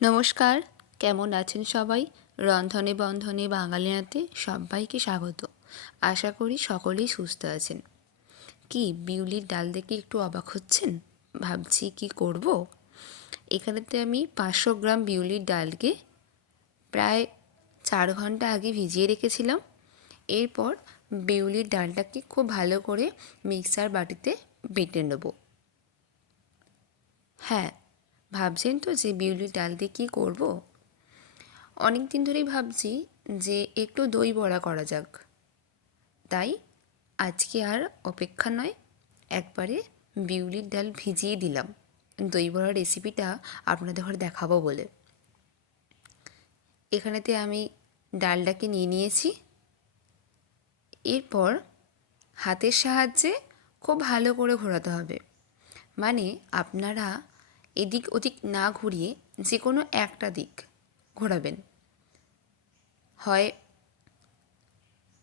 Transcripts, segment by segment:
নমস্কার, কেমন আছেন সবাই? রন্ধনে বন্ধনে বাঙালিয়ানাতে সবাইকে স্বাগত। আশা করি সকলেই সুস্থ আছেন। কি বিউলির ডাল দেখে একটু অবাক হচ্ছেন? ভাবছি কি করব। এখানেতে আমি 500 গ্রাম বিউলির ডালকে প্রায় 4 ঘন্টা আগে ভিজিয়ে রেখেছিলাম। এরপর বিউলির ডালটাকে খুব ভালো করে মিক্সার বাটিতে বেটে নেব। হ্যাঁ, ভাবছেন তো যে বিউলির ডাল দিয়ে কী করব? অনেক দিন ধরেই ভাবছি যে একটু দই বড়া করা যাক। তাই আজকে আর অপেক্ষা নয়, একবারে বিউলির ডাল ভিজিয়ে দিলাম দই বড়ার রেসিপিটা আপনাদের ঘরে দেখাবো বলে। এখানেতে আমি ডালটাকে নিয়ে নিয়েছি। এরপর হাতের সাহায্যে খুব ভালো করে ঘোরাতে হবে। মানে আপনারা এদিক ওদিক না ঘুরিয়ে যে কোনো একটা দিক ঘোরাবেন, হয়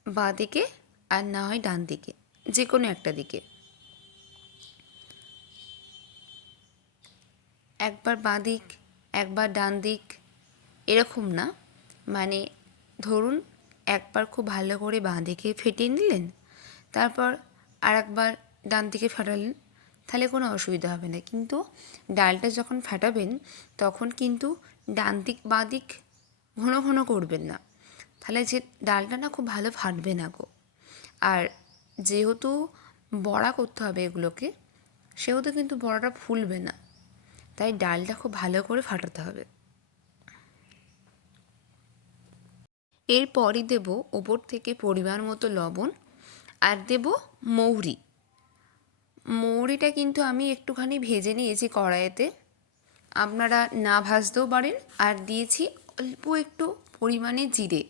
বাঁ দিকে আর না হয় ডান দিকে, যে কোনো একটা দিকে। একবার বাঁ দিক একবার ডান দিক এরকম না, মানে ধরুন একবার খুব ভালো করে বাঁ দিকে ফেটিয়ে নিলেন, তারপর আর একবার ডান দিকে ফাটালেন, তাহলে কোনো অসুবিধা হবে না। কিন্তু ডালটা যখন ফাটাবেন তখন কিন্তু ডান দিক বাঁ দিক ঘন ঘন করবেন না, তাহলে যে ডালটা না খুব ভালো ফাটবে না গো। আর যেহেতু বড়া করতে হবে এগুলোকে, সেহেতু কিন্তু বড়াটা ফুলবে না, তাই ডালটা খুব ভালো করে ফাটাতে হবে। এরপরই দেব ওপর থেকে পরিমাণ মতো লবণ, আর দেব মৌরি। মৌরিটা কিন্তু আমি একটুখানি ভেজে নিয়েছি কড়াইতে, আপনারা না ভাজতেও পারেন। আর দিয়েছি অল্প একটু পরিমাণে জিরে।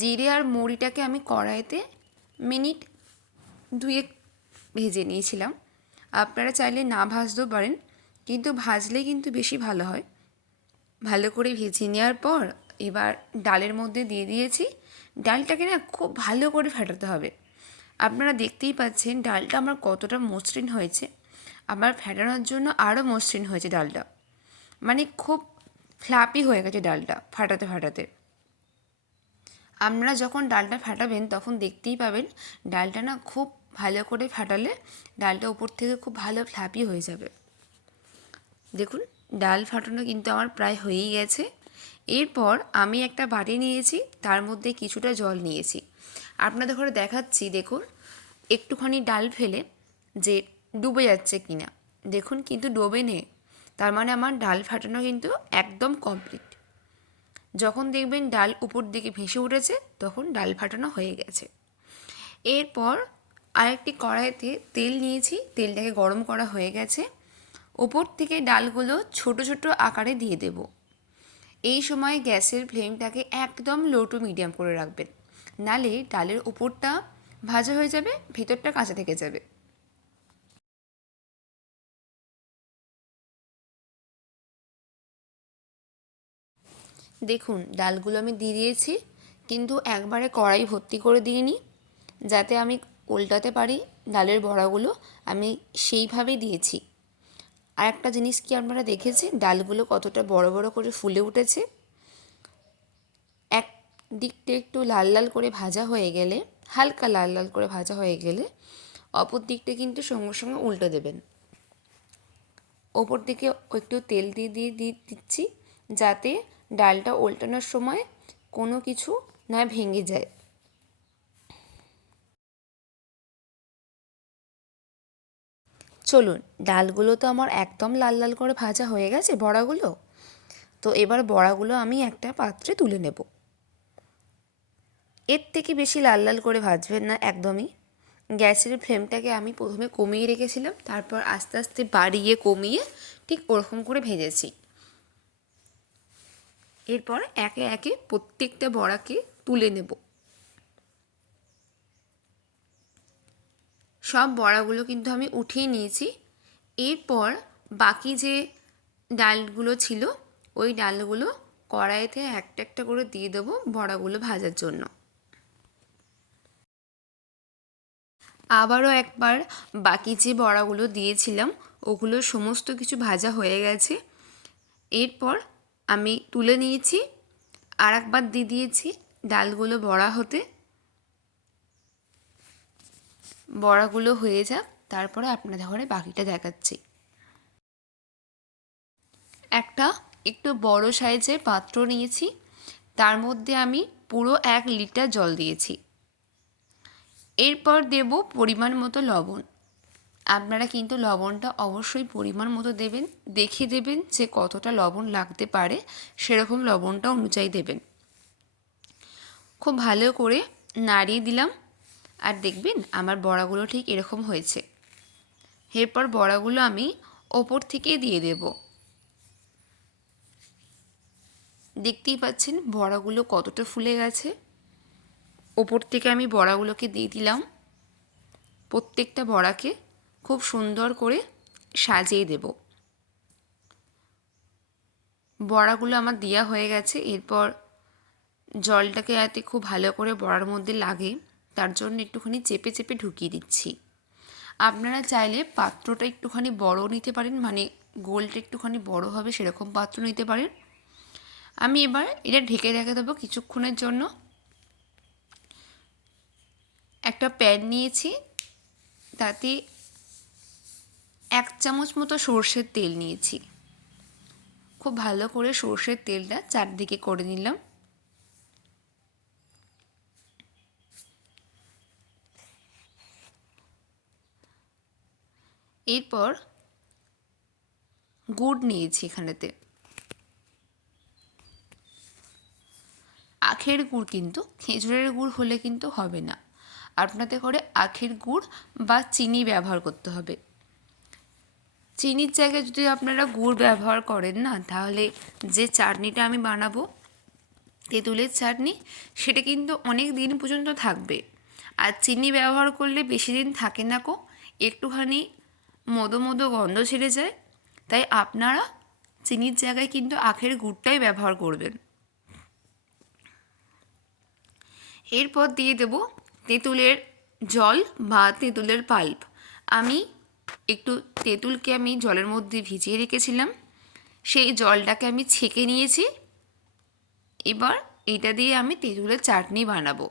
জিরে আর মৌরিটাকে আমি কড়াইতে মিনিট 2 ভেজে নিয়েছিলাম। আপনারা চাইলে না ভাজতেও পারেন, কিন্তু ভাজলে কিন্তু বেশি ভালো হয়। ভালো করে ভেজে নেওয়ার পর এবার ডালের মধ্যে দিয়ে দিয়েছি। ডালটাকে না খুব ভালো করে ফাটাতে হবে। আপনারা দেখতেই পাচ্ছেন ডালটা আমার কতটা মসৃণ হয়েছে। আবার ফেটানোর জন্য আরও মসৃণ হয়েছে ডালটা, মানে খুব ফ্লাপি হয়ে গেছে ডালটা ফাটাতে ফাটাতে। আপনারা যখন ডালটা ফাটাবেন তখন দেখতেই পাবেন ডালটা না খুব ভালো করে ফাটালে ডালটা উপর থেকে খুব ভালো ফ্লাপি হয়ে যাবে। দেখুন ডাল ফাটানো কিন্তু আমার প্রায় হয়েই গেছে। এরপর আমি একটা বাটি নিয়েছি, তার মধ্যে কিছুটা জল নিয়েছি। আপনাদের ঘরে দেখাচ্ছি, দেখুন একটুখানি ডাল ফেলে যে ডুবে যাচ্ছে কিনা। দেখুন কিন্তু ডোবে নেই, তার মানে আমার ডাল ফাটানো কিন্তু একদম কমপ্লিট। যখন দেখবেন ডাল উপর দিকে ভেসে উঠেছে তখন ডাল ফাটানো হয়ে গেছে। এরপর আরেকটি কড়াইতে তেল নিয়েছি, তেলটাকে গরম করা হয়ে গেছে। ওপর থেকে ডালগুলো ছোট ছোট আকারে দিয়ে দেব। এই সময় গ্যাসের ফ্লেমটাকে একদম লো টু মিডিয়াম করে রাখবেন, নালে ডালের উপরটা ভাজা হয়ে যাবে, ভেতরটা কাঁচা থেকে যাবে। দেখুন ডালগুলো আমি দিয়ে দিয়েছি, কিন্তু একবারে কড়াই ভর্তি করে দিইনি, যাতে আমি উল্টাতে পারি ডালের বড়াগুলো, আমি সেইভাবেই দিয়েছি। আর একটা জিনিস কি আপনারা দেখেছেন ডালগুলো কতটা বড় বড় করে ফুলে উঠেছে? এক দিকটা একটু লাল লাল করে ভাজা হয়ে গেলে, হালকা লাল লাল করে ভাজা হয়ে গেলে অপর দিকটা কিন্তু সঙ্গে সঙ্গে উল্টে দেবেন। ওপর দিকে একটু তেল দিয়ে দিচ্ছি, যাতে ডালটা উল্টানোর সময় কোনো কিছু না ভেঙে যায়। চলুন, ডালগুলো তো আমার একদম লাল লাল করে ভাজা হয়ে গেছে বড়াগুলো। তো এবার বড়াগুলো আমি একটা পাত্রে তুলে নেব। এর থেকে বেশি লাল লাল করে ভাজবেন না একদমই। গ্যাসের ফ্লেমটাকে আমি প্রথমে কমিয়ে রেখেছিলাম, তারপর আস্তে আস্তে বাড়িয়ে কমিয়ে ঠিক ওরকম করে ভেজেছি। এরপর একে একে প্রত্যেকটা বড়াকে তুলে নেব। সব বড়াগুলো কিন্তু আমি উঠিয়ে নিয়েছি। এরপর বাকি যে ডালগুলো ছিল ওই ডালগুলো কড়াইতে একটা একটা করে দিয়ে দেবো বড়াগুলো ভাজার জন্য। আবারও একবার বাকি যে বড়াগুলো দিয়েছিলাম ওগুলো সমস্ত কিছু ভাজা হয়ে গেছে। এরপর আমি তুলে নিয়েছি, আর একবার দিয়ে দিয়েছি ডালগুলো বড়া হতে। বড়াগুলো হয়ে যাক, তারপরে আপনাদের ঘরে বাকিটা দেখাচ্ছি। একটা একটু বড় সাইজের পাত্র নিয়েছি, তার মধ্যে আমি পুরো 1 লিটার জল দিয়েছি। এরপর দেব পরিমাণ মতো লবণ। আপনারা কিন্তু লবণটা অবশ্যই পরিমাণ মতো দেবেন, দেখে দেবেন যে কতটা লবণ লাগতে পারে, সেরকম লবণটা অনুযায়ী দেবেন। খুব ভালো করে নাড়িয়ে দিলাম, আর দেখবেন আমার বড়াগুলো ঠিক এরকম হয়েছে। এরপর বড়াগুলো আমি ওপর থেকে দিয়ে দেব। দেখতেই পাচ্ছেন বড়াগুলো কতটা ফুলে গেছে। ওপর থেকে আমি বড়াগুলোকে দিয়ে দিলাম। প্রত্যেকটা বড়াকে খুব সুন্দর করে সাজিয়ে দেব। বড়াগুলো আমার দেওয়া হয়ে গেছে। এরপর জলটাকে যাতে খুব ভালো করে বড়ার মধ্যে লাগে, তার জন্য একটুখানি চেপে চেপে ঢুকিয়ে দিচ্ছি। আপনারা চাইলে পাত্রটা একটুখানি বড় নিতে পারেন, মানে গোলটা একটুখানি বড় হবে সেরকম পাত্র নিতে পারেন। আমি এবার এটা ঢেকে রেখে দেবো কিছুক্ষণের জন্য। একটা প্যান নিয়েছি, তাতে 1 চামচ মতো সর্ষের তেল নিয়েছি। খুব ভালো করে সর্ষের তেলটা চারদিকে করে নিলাম। এরপর গুড় নিয়েছি এখানেতে। আখের গুড়, কিন্তু খেজুরের গুড় হলে কিন্তু হবে না। আপনাদের ঘরে আখের গুড় বা চিনি ব্যবহার করতে হবে। চিনির জায়গায় যদি আপনারা গুড় ব্যবহার করেন না, তাহলে যে চাটনিটা আমি বানাবো, তেঁতুলের চাটনি, সেটা কিন্তু অনেক দিন পর্যন্ত থাকবে। আর চিনি ব্যবহার করলে বেশি দিন থাকে না কো, একটুখানি মদো মদো গন্ধ ছেড়ে যায়। তাই আপনারা চিনির জায়গায় কিন্তু আখের গুড়টাই ব্যবহার করবেন। এরপর দিয়ে দেব তেঁতুলের জল বা তেঁতুলের পাল্প। আমি একটু তেঁতুলকে আমি জলের মধ্যে ভিজিয়ে রেখেছিলাম, সেই জলটাকে আমি ছেঁকে নিয়েছি। এবার এটা দিয়ে আমি তেঁতুলের চাটনি বানাবো।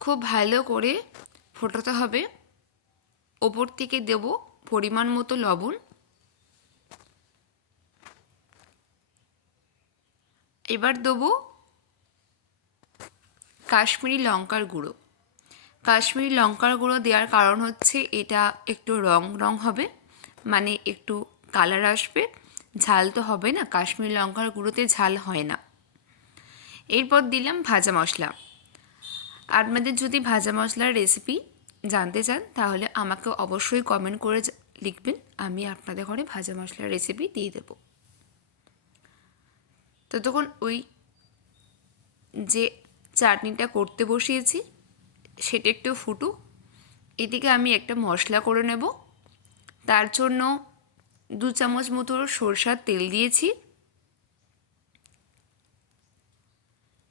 খুব ভালো করে ফোটাতে হবে। ওপর থেকে দেব পরিমাণ মতো লবণ। এবার দেবো কাশ্মীরি লঙ্কার গুঁড়ো। কাশ্মীরি লঙ্কার গুঁড়ো দেওয়ার কারণ হচ্ছে এটা একটু রং রং হবে, মানে একটু কালার আসবে। ঝাল তো হবে না, কাশ্মীরি লঙ্কার গুঁড়োতে ঝাল হয় না। এরপর দিলাম ভাজা মশলা। আপনাদের যদি ভাজা মশলার রেসিপি জানতে চান, তাহলে আমাকে অবশ্যই কমেন্ট করে লিখবেন, আমি আপনাদের ঘরে ভাজা মশলার রেসিপি দিয়ে দেব। ততক্ষণ ওই যে চাটনিটা করতে বসিয়েছি সেটা একটু ফুটুক। এদিকে আমি একটা মশলা করে নেব। তার জন্য 2 চামচ মতো সরষার তেল দিয়েছি।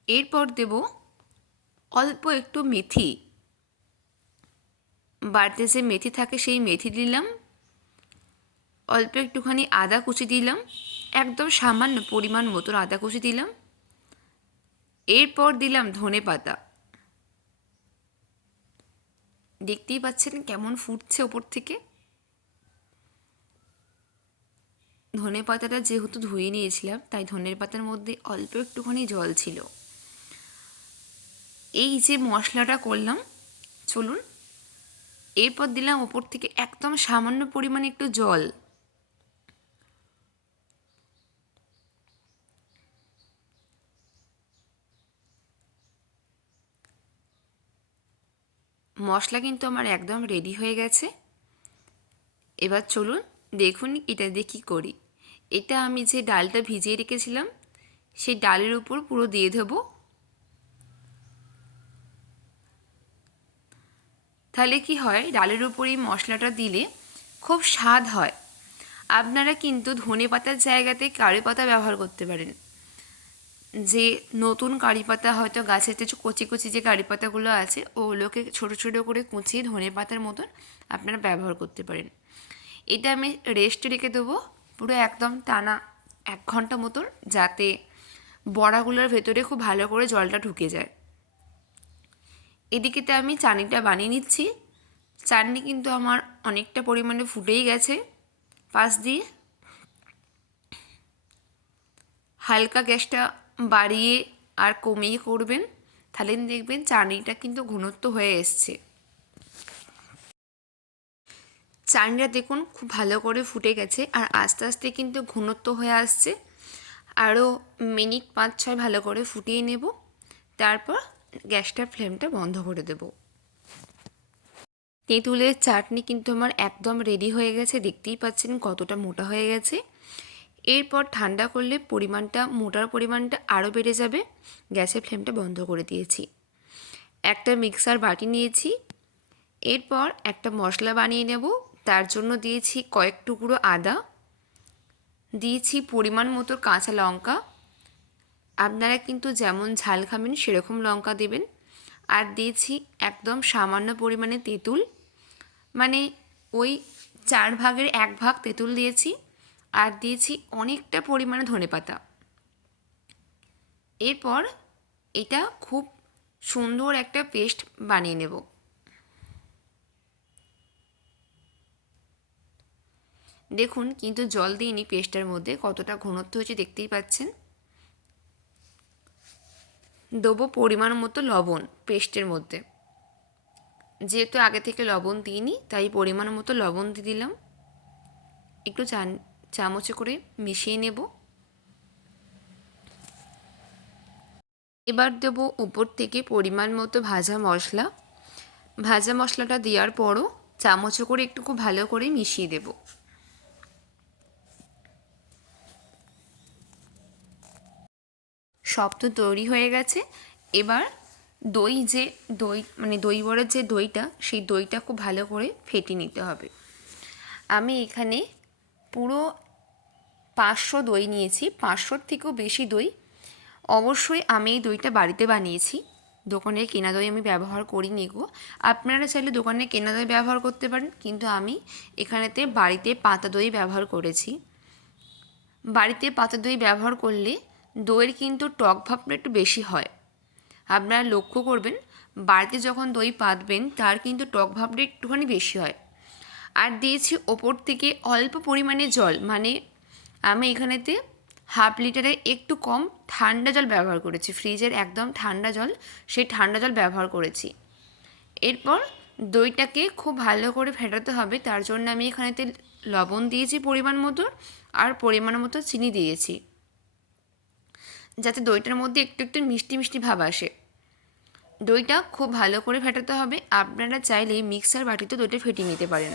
এরপর দেব অল্প একটু মেথি, বাড়িতে যে মেথি থাকে সেই মেথি দিলাম। অল্প একটুখানি আদা কুচি দিলাম, একদম সামান্য পরিমাণ মতো আদা কুচি দিলাম। এরপর দিলাম ধনে পাতা। দেখতেই পাচ্ছেন কেমন ফুটছে ওপর থেকে। ধনে পাতাটা যেহেতু ধুয়ে নিয়েছিলাম, তাই ধনের পাতার মধ্যে অল্প একটুখানি জল ছিল। এই যে মশলাটা করলাম, চলুন এরপর দিলাম ওপর থেকে একদম সামান্য পরিমাণে একটু জল। মশলা কিন্তু আমার একদম রেডি হয়ে গেছে। এবার চলুন দেখুন এটা দিয়ে কী করি। এটা আমি যে ডালটা ভিজিয়ে রেখেছিলাম, সেই ডালের উপর পুরো দিয়ে দেবো। তাহলে কি হয়, ডালের উপর এই মশলাটা দিলে খুব স্বাদ হয়। আপনারা কিন্তু ধনে পাতার জায়গাতে কারি পাতা ব্যবহার করতে পারেন। যে নতুন কারি পাতা হয়তো গাছের যে কচি কচি যে কারি পাতাগুলো আছে ওগুলোকে ছোটো ছোটো করে কুচিয়ে ধনে পাতার মতন আপনারা ব্যবহার করতে পারেন। এটা আমি রেস্টে রেখে দেবো পুরো একদম টানা 1 ঘন্টা মতন, যাতে বড়াগুলোর ভেতরে খুব ভালো করে জলটা ঢুকে যায়। এদিকেতে আমি চাটনিটা বানিয়ে নিচ্ছি। চাটনি কিন্তু আমার অনেকটা পরিমাণে ফুটেই গেছে। পাশ দিয়ে হালকা গ্যাসটা বাড়িয়ে আর কমিয়ে করবেন, তাহলে দেখবেন চাটনিটা কিন্তু ঘনত্ব হয়ে এসছে। চাটনিটা দেখুন খুব ভালো করে ফুটে গেছে আর আস্তে আস্তে কিন্তু ঘনত্ব হয়ে আসছে। আরও মিনিট 5-6 ভালো করে ফুটিয়ে নেব, তারপর গ্যাসটার ফ্লেমটা বন্ধ করে দেব। তেঁতুলের চাটনি কিন্তু আমার একদম রেডি হয়ে গেছে, দেখতেই পাচ্ছেন কতটা মোটা হয়ে গেছে। এরপর ঠান্ডা করলে মোটার পরিমাণটা আরও বেড়ে যাবে। গ্যাসের ফ্লেমটা বন্ধ করে দিয়েছি। একটা মিক্সার বাটি নিয়েছি। এরপর একটা মশলা বানিয়ে নেব। তার জন্য দিয়েছি কয়েক টুকরো আদা, দিয়েছি পরিমাণ মতো কাঁচা লঙ্কা, আপনারা কিন্তু যেমন ঝাল খাবেন সেরকম লঙ্কা দেবেন, আর দিয়েছি একদম সামান্য পরিমাণে তেঁতুল, মানে ওই 1/4 ভাগ তেঁতুল দিয়েছি, আর দিয়েছি অনেকটা পরিমাণে ধনেপাতা। এরপর এটা খুব সুন্দর একটা পেস্ট বানিয়ে নেব। দেখুন কিন্তু জল দিইনি, পেস্টের মধ্যে কতটা ঘনত্ব হয়েছে দেখতেই পাচ্ছেন। দেবো পরিমাণ মতো লবণ পেস্টের মধ্যে, যেহেতু আগে থেকে লবণ দিইনি তাই পরিমাণ মতো লবণ দিয়ে দিলাম। একটু চামচে করে মিশিয়ে নেব। এবার দেবো উপর থেকে পরিমাণ মতো ভাজা মশলা। ভাজা মশলাটা দেওয়ার পরও চামচে করে একটু খুব ভালো করে মিশিয়ে দেব। সব তো তৈরি হয়ে গেছে। এবার দই বড়ার যে দইটা, সেই দইটা খুব ভালো করে ফেটিয়ে নিতে হবে। আমি এখানে পুরো 500 দই নিয়েছি, 500-র থেকেও বেশি দই। অবশ্যই আমি এই দইটা বাড়িতে বানিয়েছি, দোকানের কেনা দই আমি ব্যবহার করিনি গো। আপনারা চাইলে দোকানে কেনা দই ব্যবহার করতে পারেন, কিন্তু আমি এখানেতে বাড়িতে পাতা দই ব্যবহার করেছি। বাড়িতে পাতা দই ব্যবহার করলে দইয়ের কিন্তু টক ভাবটা একটু বেশি হয়। আপনারা লক্ষ্য করবেন বাড়িতে যখন দই পাতবেন তার কিন্তু টক ভাবটা একটুখানি বেশি হয়। আর দিয়েছি ওপর থেকে অল্প পরিমাণে জল, মানে আমি এখানেতে 1/2 লিটারে একটু কম ঠান্ডা জল ব্যবহার করেছি, ফ্রিজের একদম ঠান্ডা জল, সেই ঠান্ডা জল ব্যবহার করেছি। এরপর দইটাকে খুব ভালো করে ফেটাতে হবে, তার জন্য আমি এখানেতে লবণ দিয়েছি পরিমাণ মতো, আর পরিমাণ মতো চিনি দিয়েছি, যাতে দইটার মধ্যে একটু একটু মিষ্টি মিষ্টি ভাব আসে। দইটা খুব ভালো করে ফেটাতে হবে। আপনারা চাইলে মিক্সার বাটিতে দইটা ফেটিয়ে নিতে পারেন।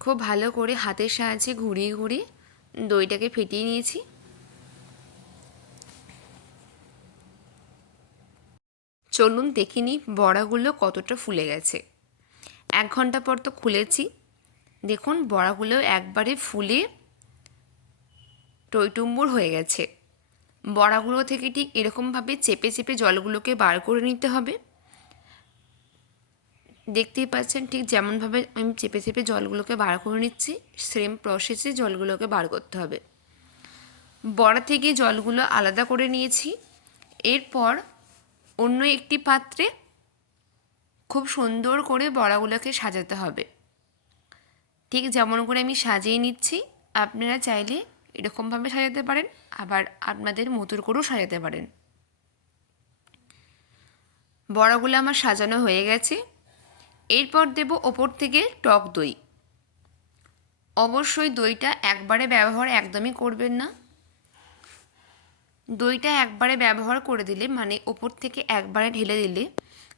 খুব ভালো করে হাতের সাহায্যে ঘুরিয়ে ঘুরিয়ে দইটাকে ফেটিয়ে নিয়েছি। চলুন দেখে নিই বড়াগুলো কতটা ফুলে গেছে। 1 ঘন্টা পর তো খুলেছি, দেখুন বড়াগুলো একবারে ফুলে টইটুম্বুর হয়ে গেছে। বড়াগুলো থেকে ঠিক এরকমভাবে চেপে চেপে জলগুলোকে বার করে নিতে হবে। দেখতেই পাচ্ছেন ঠিক যেমনভাবে আমি চেপে চেপে জলগুলোকে বার করে নিচ্ছি, সেম প্রসেসে জলগুলোকে বার করতে হবে। বড়া থেকে জলগুলো আলাদা করে নিয়েছি। এরপর অন্য একটি পাত্রে খুব সুন্দর করে বড়াগুলোকে সাজাতে হবে, ঠিক যেমন করে আমি সাজিয়ে নিচ্ছি। আপনারা চাইলে এরকমভাবে সাজাতে পারেন, আবার আপনাদের মতোর করেও সাজাতে পারেন। বড়াগুলো আমার সাজানো হয়ে গেছে। এরপর দেব ওপর থেকে টক দই। অবশ্যই দইটা একবারে ব্যবহার একদমই করবেন না। দইটা একবারে ব্যবহার করে দিলে, মানে ওপর থেকে একবারে ঢেলে দিলে,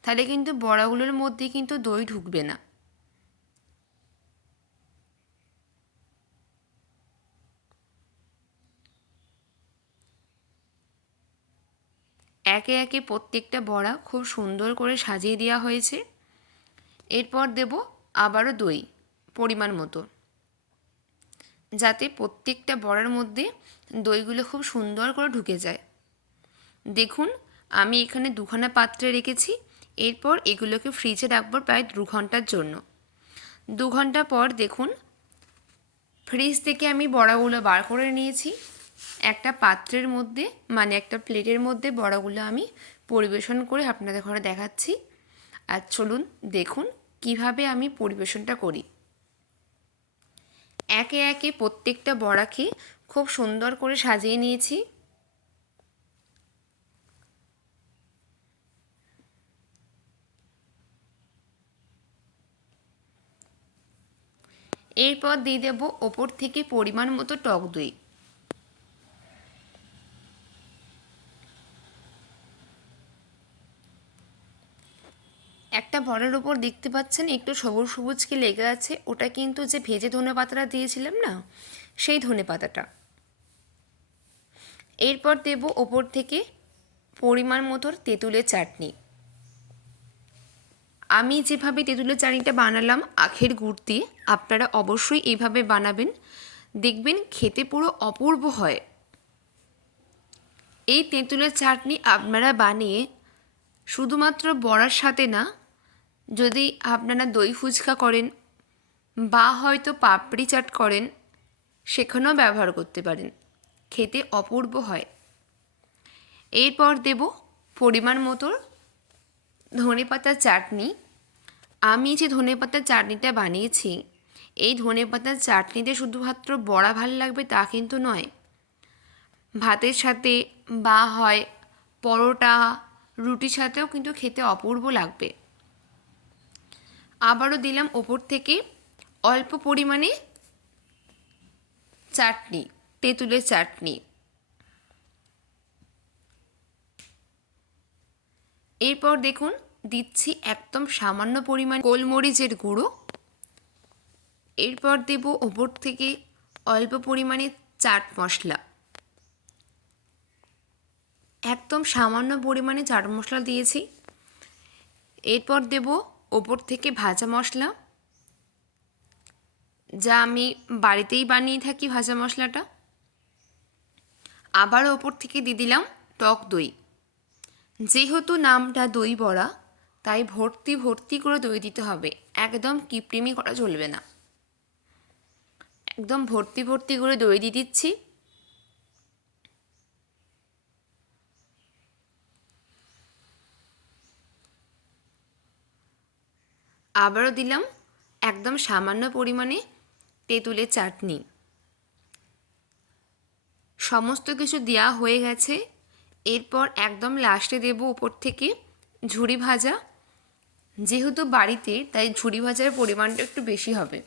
তাহলে কিন্তু বড়াগুলোর মধ্যে কিন্তু দই ঢুকবে না। একে একে প্রত্যেকটা বড়া খুব সুন্দর করে সাজিয়ে দেওয়া হয়েছে। এরপর দেব আবারও দই পরিমাণ মতো। যাতে প্রত্যেকটা বড়ার মধ্যে দইগুলো খুব সুন্দর করে ঢুকে যায়। দেখুন আমি এখানে 2খানা পাত্রে রেখেছি। এরপর এগুলোকে ফ্রিজে রাখবো প্রায় 2 ঘন্টার জন্য। 2 ঘন্টা পর দেখুন ফ্রিজ থেকে আমি বড়াগুলো বার করে নিয়েছি। একটা পাত্রের মধ্যে মানে একটা প্লেটের মধ্যে বড়াগুলো আমি পরিবেশন করে আপনাদের ঘরে দেখাচ্ছি। আর চলুন দেখুন কিভাবে আমি পরিবেশনটা করি। একে একে প্রত্যেকটা বড়াকে খুব সুন্দর করে সাজিয়ে নিয়েছি। এরপর দিয়ে দেব ওপর থেকে পরিমাণ মতো টক দই। একটা বড়ার উপর দেখতে পাচ্ছেন একটু সবুজ সবুজ কি লেগে আছে, ওটা কিন্তু যে ভেজে ধনেপাতাটা দিয়েছিলাম না, সেই ধনেপাতাটা। এরপর দেব ওপর থেকে পরিমাণ মতো তেঁতুলের চাটনি। আমি যেভাবে তেঁতুলের চাটনিটা বানালাম আখের গুড় দিয়ে, আপনারা অবশ্যই এইভাবে বানাবেন, দেখবেন খেতে পুরো অপূর্ব হয়। এই তেঁতুলের চাটনি আপনারা বানিয়ে শুধুমাত্র বড়ার সাথে না, যদি আপনারা দই ফুচকা করেন বা হয়তো পাপড়ি চাট করেন সেখানেও ব্যবহার করতে পারেন, খেতে অপূর্ব হয়। এরপর দেব পরিমাণ মতো ধনেপাতার চাটনি। আমি যে ধনেপাতার চাটনিটা বানিয়েছি, এই ধনেপাতার চাটনিতে শুধুমাত্র বড়া ভাল লাগবে তা কিন্তু নয়, ভাতের সাথে বা হয় পরোটা রুটির সাথেও কিন্তু খেতে অপূর্ব লাগবে। আবারও দিলাম ওপর থেকে অল্প পরিমাণে চাটনি, তেঁতুলের চাটনি। এরপর দেখুন দিচ্ছি একদম সামান্য পরিমাণ গোলমরিচের গুঁড়ো। এরপর দেব ওপর থেকে অল্প পরিমাণে চাট মশলা। একদম সামান্য পরিমাণে চাট মশলা দিয়েছি। এরপর দেব ওপর থেকে ভাজা মশলা, যা আমি বাড়িতেই বানিয়ে থাকি ভাজা মশলাটা। আবার ওপর থেকে দিয়ে দিলাম টক দই। যেহেতু নামটা দই বড়া, তাই ভর্তি ভর্তি করে দই দিতে হবে, একদম কিপটিমি করা চলবে না। একদম ভর্তি ভর্তি করে দই দিয়ে দিচ্ছি। আবারও দিলাম একদম সামান্য পরিমাণে তেঁতুলের চাটনি। সমস্ত কিছু দেওয়া হয়ে গেছে। এরপর একদম লাস্টে দেব উপর থেকে ঝুরি ভাজা। যেহেতু বাড়িতে, তাই ঝুরি ভাজার পরিমাণটা একটু বেশি হবে।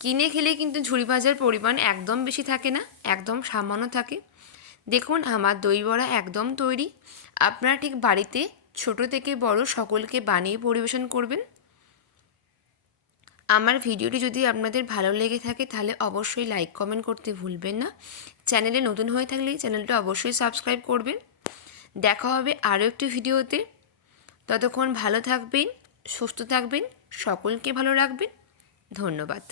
কিনে খেলে কিন্তু ঝুরি ভাজার পরিমাণ একদম বেশি থাকে না, একদম সামান্য থাকে। দেখুন আমার দই বড়া একদম তৈরি। আপনারা ঠিক বাড়িতে ছোট থেকে বড় সকলকে বানিয়ে পরিবেশন করবেন। আমার ভিডিওটি যদি আপনাদের ভালো লেগে থাকে তাহলে অবশ্যই লাইক কমেন্ট করতে ভুলবেন না। চ্যানেলে নতুন হয়ে থাকলে চ্যানেলটা অবশ্যই সাবস্ক্রাইব করবেন। দেখা হবে আরও একটি ভিডিওতে। ততক্ষণ ভালো থাকবেন, সুস্থ থাকবেন, সকলকে ভালো রাখবেন। ধন্যবাদ।